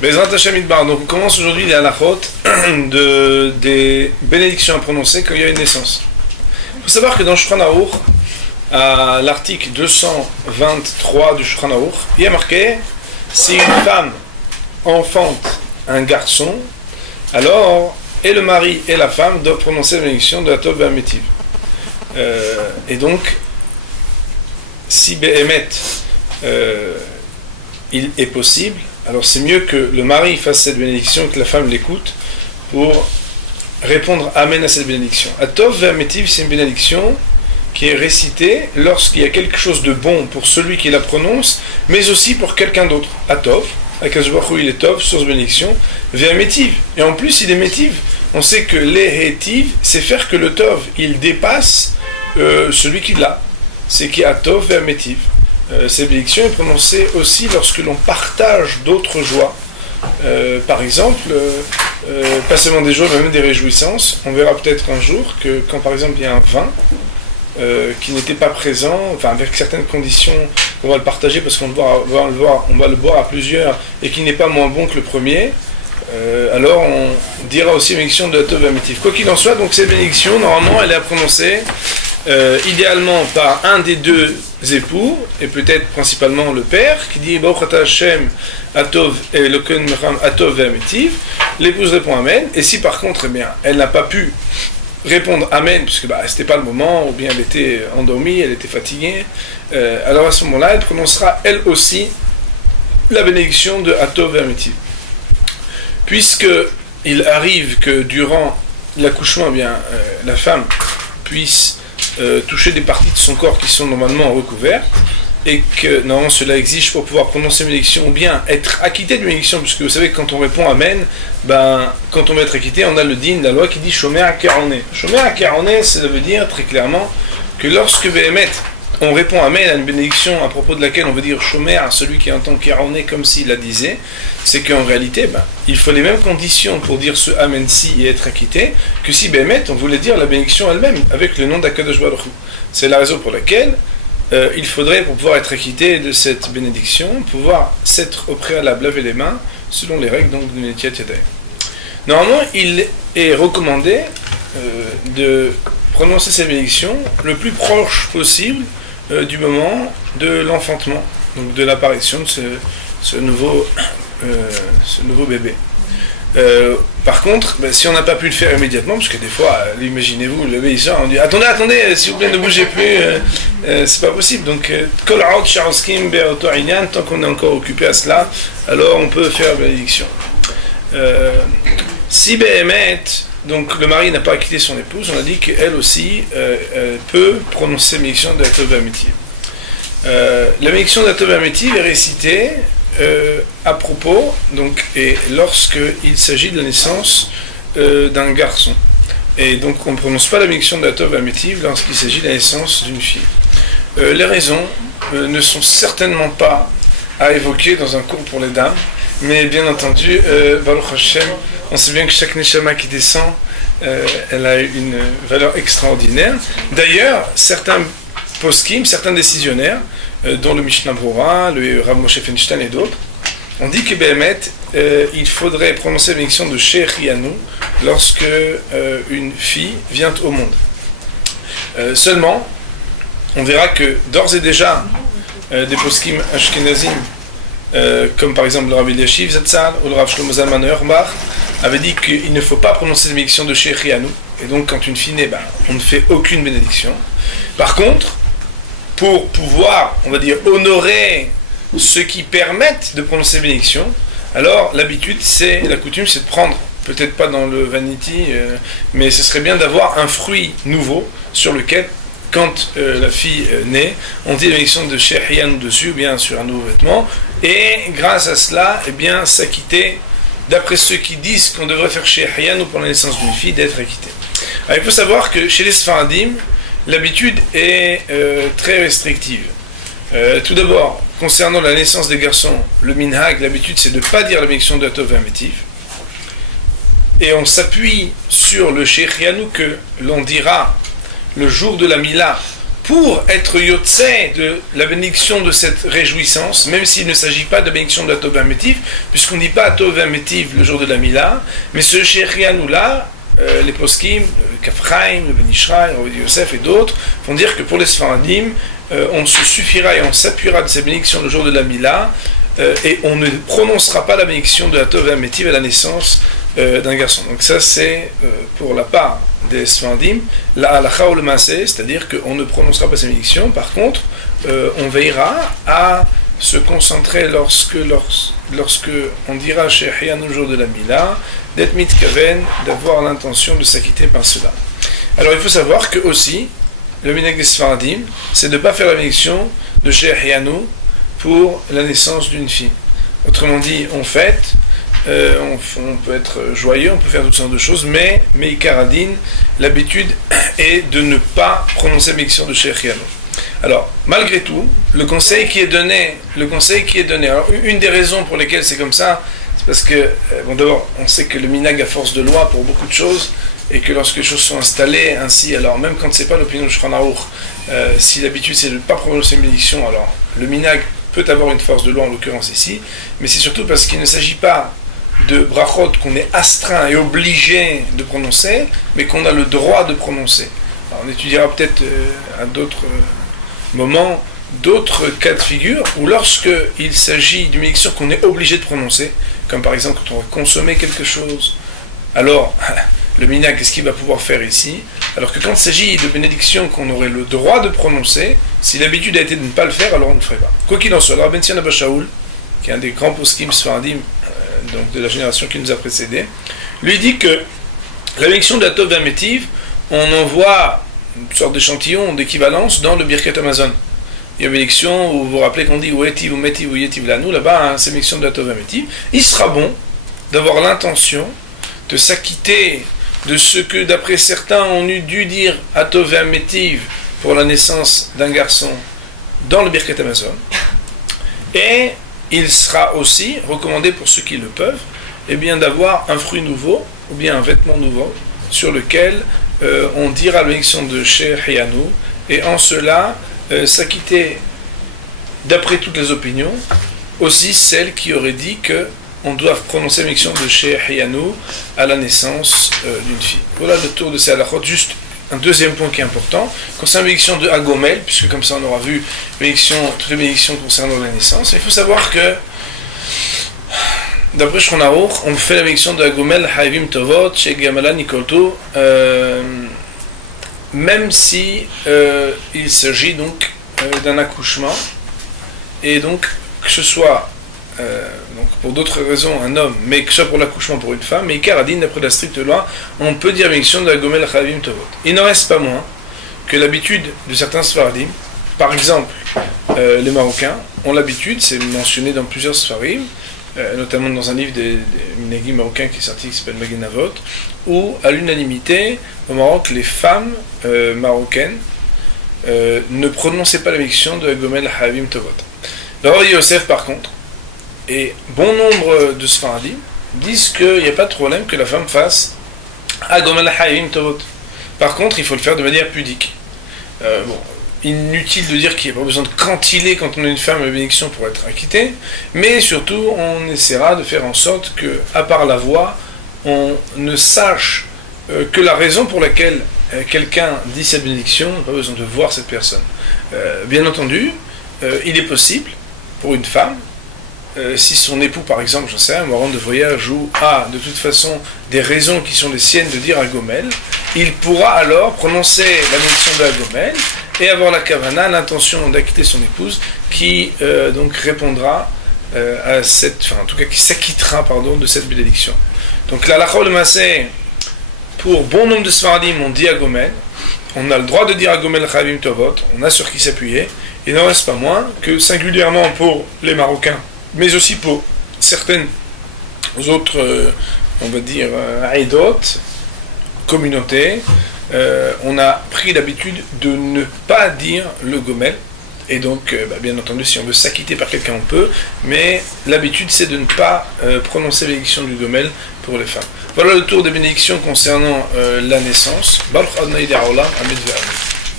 Bezrat Hashem Idbar. Donc on commence aujourd'hui les halachot des bénédictions à prononcer quand il y a une naissance. Il faut savoir que dans Shulchan Aruch, à l'article 223 du Shulchan Aruch, il y a marqué si une femme enfante un garçon, alors et le mari et la femme doivent prononcer la bénédiction de la Tov Ve'Ametiv. Et donc, si Be'emet il est possible, alors c'est mieux que le mari fasse cette bénédiction et que la femme l'écoute pour répondre Amen à cette bénédiction. Atov Ve'Ametiv, c'est une bénédiction qui est récitée lorsqu'il y a quelque chose de bon pour celui qui la prononce, mais aussi pour quelqu'un d'autre. Atov, Akadosh Baruch Hu, il est Tov sur cette bénédiction, Ve'Ametiv. Et en plus, il est Métiv. On sait que l'Ehetiv, c'est faire que le Tov, il dépasse celui qui l'a. C'est qui a Tov Ve'Ametiv. Cette bénédiction est prononcée aussi lorsque l'on partage d'autres joies. Par exemple, pas seulement des joies, mais même des réjouissances. On verra peut-être un jour que quand par exemple il y a un vin qui n'était pas présent, enfin avec certaines conditions, on va le partager parce qu'on va le boire à plusieurs et qui n'est pas moins bon que le premier, alors on dira aussi bénédiction de la Tov Ve'Ametiv. Quoi qu'il en soit, donc cette bénédiction, normalement, elle est à prononcer idéalement par un des deux époux, et peut-être principalement le père, qui dit Baruch Ata Hashem Atov Eloken Mecham Atov Ve'Ametiv. L'épouse répond Amen, et si par contre, eh bien, elle n'a pas pu répondre Amen, puisque c'était pas le moment, ou bien elle était endormie, elle était fatiguée, alors à ce moment-là, elle prononcera elle aussi la bénédiction de Atov Ve'Ametiv. Puisque il arrive que durant l'accouchement, eh bien, la femme puisse toucher des parties de son corps qui sont normalement recouvertes, et que normalement cela exige pour pouvoir prononcer une bénédiction ou bien être acquitté d'une bénédiction, puisque vous savez que quand on répond Amen, quand on veut être acquitté, on a le din, la loi qui dit Shomer HaKeraoneh. Shomer HaKeraoneh, ça veut dire très clairement que lorsque Behemet on répond Amen à une bénédiction à propos de laquelle on veut dire Shomer à celui qui entend Keraoneh comme s'il la disait, c'est qu'en réalité, il faut les mêmes conditions pour dire ce Amen-ci et être acquitté que si Behemet on voulait dire la bénédiction elle-même avec le nom d'Akadosh Baruch Hu. C'est la raison pour laquelle il faudrait, pour pouvoir être acquitté de cette bénédiction, pouvoir s'être au préalable laver les mains selon les règles donc, de Netiat Yadayim. Normalement, il est recommandé de prononcer cette bénédiction le plus proche possible du moment de l'enfantement, donc de l'apparition de ce nouveau bébé. Par contre, si on n'a pas pu le faire immédiatement, parce que des fois, imaginez-vous, le bébé il sort, on dit attendez, s'il vous plaît, ne bougez plus, c'est pas possible. Donc, tant qu'on est encore occupé à cela, alors on peut faire la bénédiction. Si Behemet, donc le mari n'a pas acquitté son épouse, on a dit qu'elle aussi peut prononcer la bénédiction de la Tov Ve'Ametiv. La bénédiction de la Tov Ve'Ametiv est récitée à propos, donc, et lorsqu'il s'agit de la naissance d'un garçon. Et donc on ne prononce pas la bénédiction de la Tov Ve'Ametiv lorsqu'il s'agit de la naissance d'une fille. Les raisons ne sont certainement pas à évoquer dans un cours pour les dames, mais bien entendu, Baruch Hashem, on sait bien que chaque neshama qui descend, elle a une valeur extraordinaire. D'ailleurs, certains poskim, certains décisionnaires, dont le Mishnah Brura, le Rav Moshe Feinstein et d'autres, ont dit que Behemet, il faudrait prononcer la bénédiction de Shechianu lorsque une fille vient au monde. Seulement, on verra que d'ores et déjà, des poskim ashkenazim, comme par exemple le Rabbi Eliashiv Zatzal ou le Rav Shlomo Zalman Auerbach, avait dit qu'il ne faut pas prononcer la bénédiction de Shechianu, et donc quand une fille naît, on ne fait aucune bénédiction. Par contre, pour pouvoir, on va dire, honorer ceux qui permettent de prononcer la bénédiction, alors l'habitude, la coutume, c'est de prendre, peut-être pas dans le vanity, mais ce serait bien d'avoir un fruit nouveau sur lequel, quand la fille naît, on dit la bénédiction de Shechianu dessus, ou bien sur un nouveau vêtement, et grâce à cela, s'acquitter, d'après ceux qui disent qu'on devrait faire Shechianu pour la naissance d'une fille, d'être acquitté. Alors, il faut savoir que chez les Sfaradim, l'habitude est très restrictive. Tout d'abord, concernant la naissance des garçons, le minhag, l'habitude, c'est de ne pas dire la bénédiction de la Tov Ve'Ametiv. Et on s'appuie sur le Shechianu que l'on dira le jour de la Mila pour être yotse de la bénédiction de cette réjouissance, même s'il ne s'agit pas de la bénédiction de la Tov Métiv, puisqu'on ne dit pas Tov Métiv le jour de la Mila, mais ce Shechianu là, les poskim, le Kafraim, le Ben Ishraï, le Yosef et d'autres vont dire que pour les Sfaradim, on se suffira et on s'appuiera de ces bénédictions le jour de la Mila, et on ne prononcera pas la bénédiction de la Tov Métiv à la naissance d'un garçon. Donc ça c'est pour la part des Sfaradim, la halakha ou le maaseh, c'est-à-dire qu'on ne prononcera pas ces bénédictions. Par contre, on veillera à se concentrer lorsque on dira chez Hiyan au jour de la Mila, d'être mitkaven, d'avoir l'intention de s'acquitter par cela. Alors il faut savoir que aussi, le minhag des Sfaradim, c'est de ne pas faire la bénédiction de chez Hiyanou pour la naissance d'une fille. Autrement dit, on fête, on peut être joyeux, on peut faire toutes sortes de choses, mais Ikaradin, l'habitude est de ne pas prononcer la bénédiction de chez Hiyanou. Alors, malgré tout, le conseil qui est donné, alors une des raisons pour lesquelles c'est comme ça, c'est parce que, bon d'abord, on sait que le minhag a force de loi pour beaucoup de choses, et que lorsque les choses sont installées ainsi, alors même quand c'est pas l'opinion de Shulchan Aruch, si l'habitude c'est de ne pas prononcer une bénédiction, alors le minhag peut avoir une force de loi en l'occurrence ici, mais c'est surtout parce qu'il ne s'agit pas de brachot qu'on est astreint et obligé de prononcer, mais qu'on a le droit de prononcer. Alors, on étudiera peut-être à d'autres moments, d'autres cas de figure, où lorsque il s'agit d'une bénédiction qu'on est obligé de prononcer, comme par exemple quand on va consommer quelque chose, alors le minhag, qu'est-ce qu'il va pouvoir faire ici? Alors que quand il s'agit de bénédictions qu'on aurait le droit de prononcer, si l'habitude a été de ne pas le faire, alors on ne le ferait pas. Quoi qu'il en soit, le Rabben Sion Abba Shaul, qui est un des grands poskim sfaradim, donc de la génération qui nous a précédé, lui dit que la bénédiction de la Tov Métiv, on en voit une sorte d'échantillon, d'équivalence dans le Birkat Amazon. Il y a une bénédiction où vous vous rappelez qu'on dit Ouetiv ou Metiv ou Yetiv Lanu, là-bas, c'est une bénédiction de la Tov Métiv. Il sera bon d'avoir l'intention de s'acquitter de ce que d'après certains on eût dû dire à Tov Métiv pour la naissance d'un garçon dans le Birkat Amazon. Et il sera aussi recommandé pour ceux qui le peuvent, eh bien d'avoir un fruit nouveau ou bien un vêtement nouveau sur lequel on dira la bénédiction de chez Hiyanou, et en cela s'acquitter, d'après toutes les opinions, aussi celle qui aurait dit que on doit prononcer la bénédiction de chez Hiyanou à la naissance d'une fille. Voilà le tour de ces halachot. Juste un deuxième point qui est important, concernant la bénédiction de Agomel, puisque comme ça on aura vu toutes les bénédictions concernant la naissance. Il faut savoir que d'après Shulchan Aruch, on fait la bénédiction de Agomel Hayvim Tovot chez Gamala Nikolto, même si il s'agit donc d'un accouchement, et donc que ce soit donc pour d'autres raisons un homme, mais que ce soit pour l'accouchement pour une femme, mais Ikaradin, d'après la stricte loi, on peut dire la bénédiction de Agomel Hayvim Tovot. Il n'en reste pas moins que l'habitude de certains Sfaradim, par exemple les Marocains, ont l'habitude, c'est mentionné dans plusieurs Sfarim, notamment dans un livre des minhagim marocains qui est sorti, qui s'appelle Magen Avot, où à l'unanimité au Maroc les femmes marocaines ne prononçaient pas la bénédiction de Agomel Hayvim Tovot. Le Rav Yosef par contre, et bon nombre de Sfaradim disent qu'il n'y a pas de problème que la femme fasse Agomel Hayvim Tovot. Par contre, il faut le faire de manière pudique. Inutile de dire qu'il n'y a pas besoin de cantiler quand on a une femme à bénédiction pour être acquitté, mais surtout on essaiera de faire en sorte que, à part la voix, on ne sache que la raison pour laquelle quelqu'un dit cette bénédiction, on n'a pas besoin de voir cette personne. Bien entendu, il est possible pour une femme, si son époux par exemple, j'en sais rien, rentre de voyage ou a de toute façon des raisons qui sont les siennes de dire Agomel, il pourra alors prononcer la bénédiction de Agomel et avoir la kavana, l'intention d'acquitter son épouse, qui donc répondra à cette, enfin en tout cas qui s'acquittera de cette bénédiction. Donc la halakha le maaseh, pour bon nombre de Sfaradim, on dit Agomel, on a le droit de dire Agomel Hayvim Tovot, on a sur qui s'appuyer, il n'en reste pas moins que singulièrement pour les Marocains, mais aussi pour certaines autres, on va dire, aïdot, communautés, on a pris l'habitude de ne pas dire le gomel, et donc, bien entendu, si on veut s'acquitter par quelqu'un, on peut, mais l'habitude, c'est de ne pas prononcer la bénédiction du gomel pour les femmes. Voilà le tour des bénédictions concernant la naissance. Baruch Adonai Le'olam, Amen ve'Amen.